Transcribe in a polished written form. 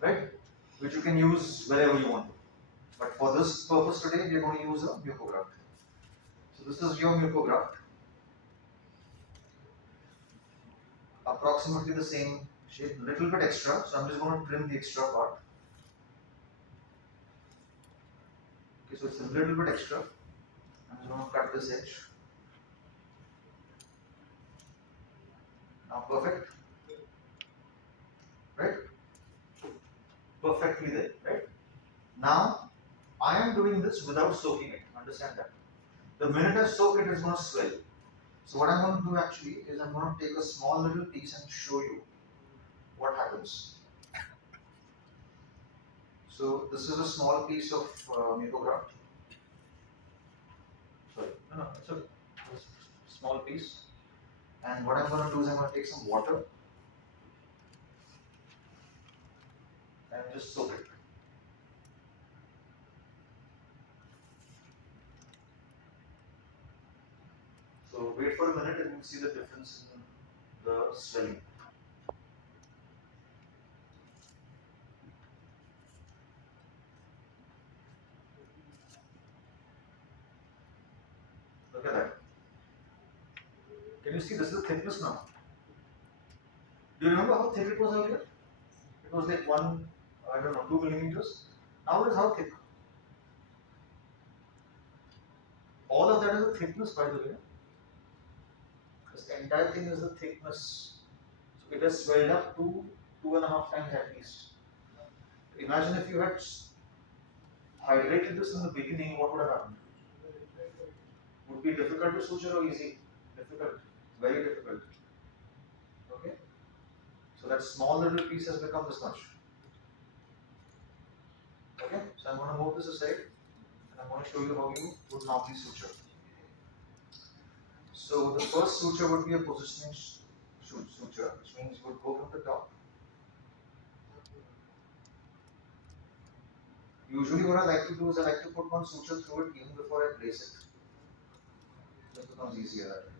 right? Which you can use wherever you want to. But for this purpose today, we are going to use a mucograft. So this is your mucograft, approximately the same shape, little bit extra. So I'm just going to trim the extra part. Okay, so it's a little bit extra. I'm just going to cut this edge. Now perfect, right? Perfectly there, right? Now I am doing this without soaking it. Understand that? The minute I soak it, it's going to swell. So what I'm going to do actually is I'm going to take a small little piece and show you what happens. So this is a small piece of mucograft. Sorry, no, it's a small piece. And what I'm going to do is I'm going to take some water and just soak it. So wait for a minute and you'll see the difference in the swelling. Look at that. Can you see this is the thickness now? Do you remember how thick it was earlier? It was like I don't know, 2 millimeters. Now it is how thick? All of that is the thickness, by the way. This entire thing is the thickness. So it has swelled up to 2.5 times at least. Imagine if you had hydrated this in the beginning, what would have happened? Would be difficult to suture or easy? Difficult. Very difficult. Okay? So that small little piece has become this much. Okay? So I'm going to move this aside and I'm going to show you how you would normally suture. So the first suture would be a positioning suture, which means you would go from the top. Usually what I like to do is I like to put one suture through it even before I place it. Just becomes easier that way.